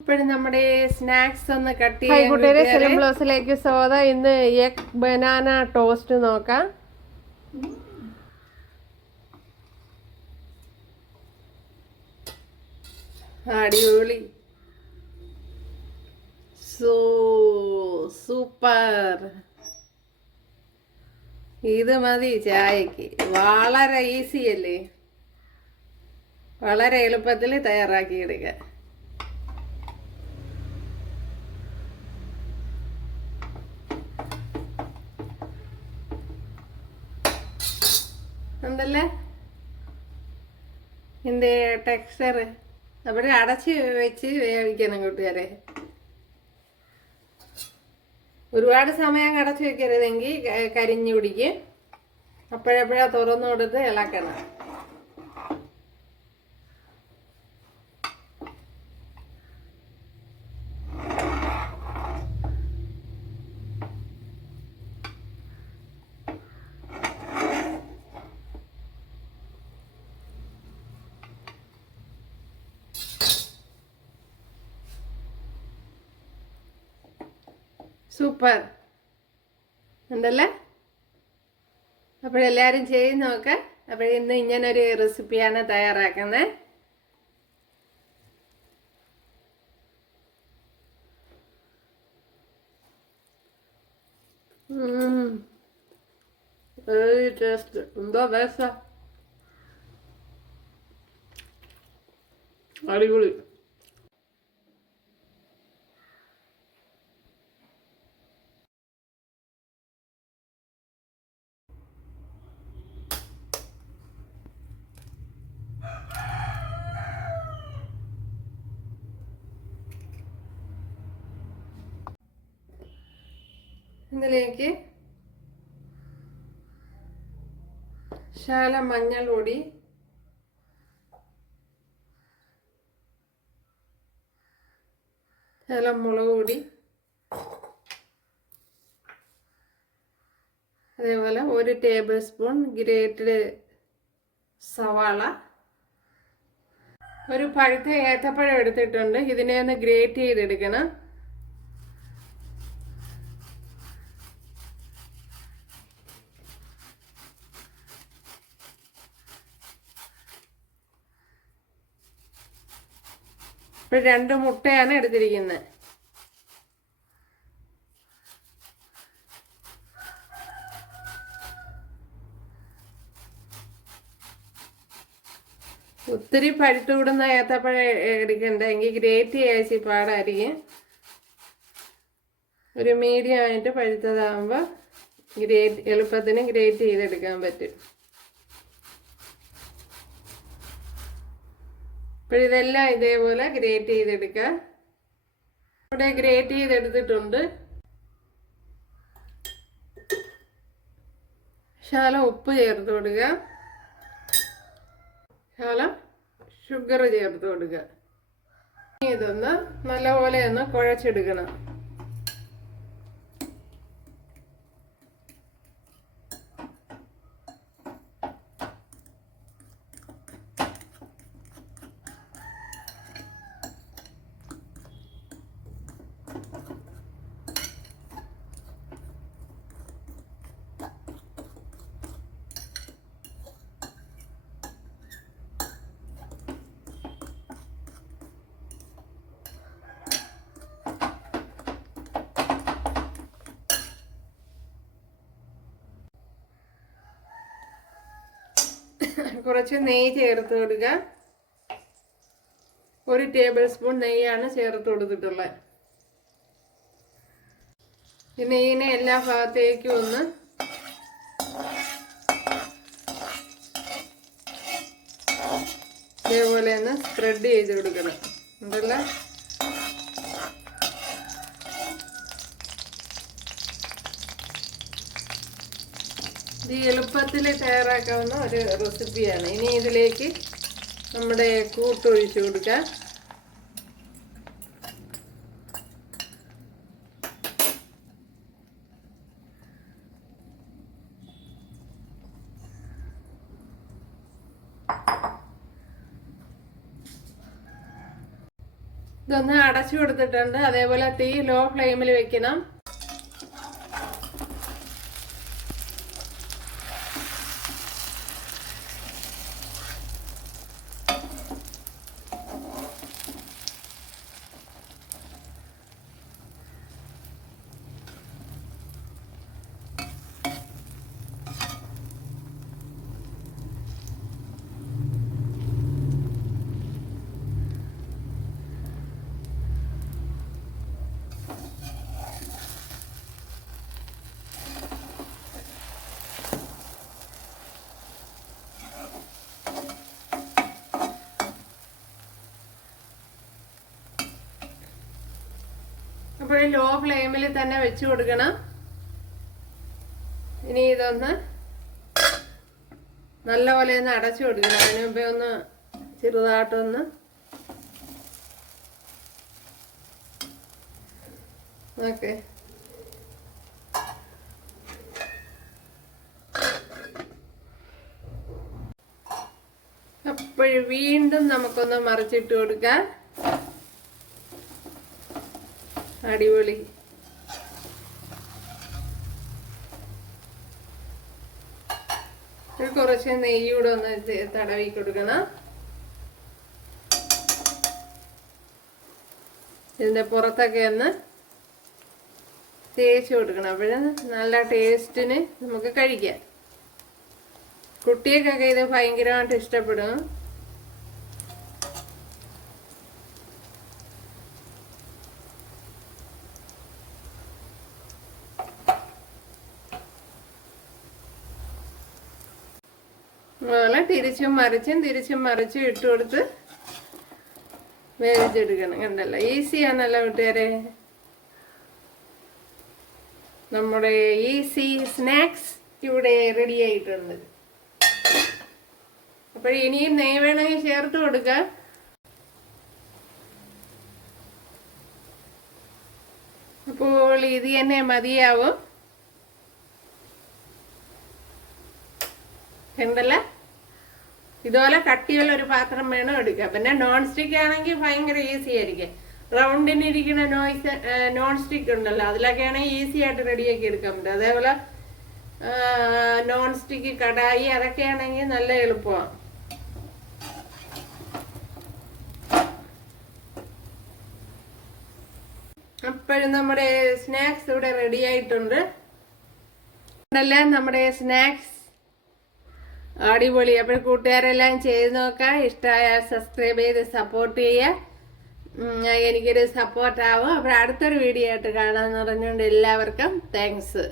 ഇപ്പോഴും നമ്മുടെ സ്നാക്സ് ഒന്ന് കട്ട് ഹായ് ചെയ്യാൻ കൂട്ടുകാരെ, കിട്ടിയാല് സെലം ബ്ലോസിലേക്ക് സ്വാഗതം. ഇന്ന് എഗ് ബനാന ടോസ്റ്റ് നോക്കാം. അടിപൊളി സൂപ്പർ. ഇത് മതി ചായക്ക്. വളരെ ഈസി അല്ലേ, വളരെ എളുപ്പത്തിൽ തയ്യാറാക്കി എടുക്കുക. എന്തല്ലേ ഇതിൻ്റെ ടെക്സ്ചർ. അവിടെ അടച്ച് വെച്ച് വേവിക്കണം കൂട്ടുകാരെ. ഒരുപാട് സമയം അടച്ച് വെക്കരുതെങ്കിൽ കരിഞ്ഞു പിടിക്കും. അപ്പോഴപ്പോഴാ തുറന്നു കൊടുത്ത് ഇളക്കണം. സൂപ്പർ ഉണ്ടല്ലേ? അപ്പോഴെല്ലാവരും ചെയ്ത് നോക്ക. ഇന്ന് ഇങ്ങനൊരു റെസിപ്പിയാണ് തയ്യാറാക്കുന്നത്. ടേസ്റ്റ് എന്തോ വേസ, അടിപൊളി. ഇതിലേക്ക് ശകലം മഞ്ഞൾ പൊടി, ശകലം മുളക് പൊടി, അതേപോലെ 1 ടേബിൾ സ്പൂൺ ഗ്രേറ്റഡ് സവാള, ഒരു പഴുത്ത ഏത്തപ്പഴം എടുത്തിട്ടുണ്ട്. ഇതിനെ ഒന്ന് ഗ്രേറ്റ് ചെയ്തെടുക്കണം. ഇപ്പോൾ 2 മുട്ടയാണ് എടുത്തിരിക്കുന്നത്. ഒത്തിരി പഴുത്തു വിടുന്ന ഏത്തപ്പഴം എടുക്കണ്ട, എങ്കിൽ ഗ്രേറ്റ് ചെയ്യാൻ പാടായിരിക്കും. ഒരു മീഡിയം ആയിട്ട് പഴുത്തതാകുമ്പോൾ എളുപ്പത്തിന് ഗ്രേറ്റ് ചെയ്തെടുക്കാൻ പറ്റും. അപ്പോൾ ഇതെല്ലാം ഇതേപോലെ ഗ്രേറ്റ് ചെയ്തെടുക്കുക. ഇവിടെ ഗ്രേറ്റ് ചെയ്തെടുത്തിട്ടുണ്ട്. ശകലം ഉപ്പ് ചേർത്ത് കൊടുക്കുക, ശകലം ഷുഗർ ചേർത്ത് കൊടുക്കുക. ഇതൊന്ന് നല്ലപോലെ ഒന്ന് കുഴച്ചെടുക്കണം. കുറച്ച് നെയ്യ് ചേർത്ത് കൊടുക്കുക. 1 ടേബിൾ സ്പൂൺ നെയ്യാണ് ചേർത്ത് കൊടുത്തിട്ടുള്ളത്. ഈ നെയ്യിനെ എല്ലാ ഭാഗത്തേക്കും ഒന്ന് ഇതേപോലെ ഒന്ന് സ്പ്രെഡ് ചെയ്ത് കൊടുക്കണം. ഉണ്ടല്ലോ, ഇത് എളുപ്പത്തിൽ തയ്യാറാക്കാവുന്ന ഒരു റെസിപ്പിയാണ്. ഇനി ഇതിലേക്ക് നമ്മുടെ കൂട്ടൊഴിച്ച് കൊടുക്കാം. ഇതൊന്ന് അടച്ചു കൊടുത്തിട്ടുണ്ട്. അതേപോലെ തീ ലോ ഫ്ലെയിമിൽ വെക്കണം. അപ്പോൾ ലോ ഫ്ലെയിമിൽ തന്നെ വെച്ച് കൊടുക്കണം. ഇനി ഇതൊന്ന് നല്ലപോലെ ഒന്ന് അടച്ചു കൊടുക്കണം. അതിന് മുമ്പേ ഒന്ന് ചെറുതായിട്ടൊന്ന് ഓക്കെ. അപ്പോൾ വീണ്ടും നമുക്കൊന്ന് മറിച്ചിട്ട് കൊടുക്കാം. അടിപൊളി. കുറച്ച് നെയ്യൂടെ ഒന്ന് തടവി കൊടുക്കണം. ഇതിന്റെ പുറത്തൊക്കെ ഒന്ന് തേച്ച് കൊടുക്കണം. അപ്പോഴും നല്ല ടേസ്റ്റിന് നമുക്ക് കഴിക്കാം. കുട്ടികൾക്കൊക്കെ ഇത് ഭയങ്കരമായിട്ട് ഇഷ്ടപ്പെടും. അതുപോലെ തിരിച്ചും മറിച്ചും ഇട്ട് കൊടുത്ത് വേവിച്ചെടുക്കണം. കണ്ടല്ലോ, ഈസിയാണല്ലോ കൂട്ടുകാരെ. നമ്മുടെ ഈസി സ്നാക്സ് ഇവിടെ റെഡി ആയിട്ടുണ്ട്. അപ്പോൾ ഇനിയും നെയ്യ് വേണമെങ്കിൽ ചേർത്ത് കൊടുക്കാം. അപ്പോൾ ഇത് തന്നെ മതിയാവും. കണ്ടല്ല, ഇതുപോലെ കട്ടിയുള്ള ഒരു പാത്രം വേണം എടുക്കാം. പിന്നെ നോൺ സ്റ്റിക്ക് ആണെങ്കിൽ ഭയങ്കര ഈസി ആയിരിക്കും. റൗണ്ടിനിരിക്കുന്ന നോൺ സ്റ്റിക്ക് ഉണ്ടല്ലോ, അതിലൊക്കെ ആണെങ്കിൽ ഈസി ആയിട്ട് റെഡിയാക്കി എടുക്കാൻ പറ്റും. അതേപോലെ നോൺ സ്റ്റിക്ക് കടായി അതൊക്കെ ആണെങ്കിൽ നല്ല എളുപ്പമാണ്. അപ്പോഴും നമ്മുടെ സ്നാക്സ് ഇവിടെ റെഡി ആയിട്ടുണ്ട്. നമ്മുടെ സ്നാക്സ് അടിപൊളി. അപ്പോൾ കൂട്ടുകാരെല്ലാം ചെയ്ത് നോക്കാം. ഇഷ്ടമായ സബ്സ്ക്രൈബ് ചെയ്ത് സപ്പോർട്ട് ചെയ്യുക. എനിക്കൊരു സപ്പോർട്ടാവും. അപ്പോൾ അടുത്തൊരു വീഡിയോ ആയിട്ട് കാണാമെന്ന് പറഞ്ഞുകൊണ്ട് എല്ലാവർക്കും താങ്ക്സ്.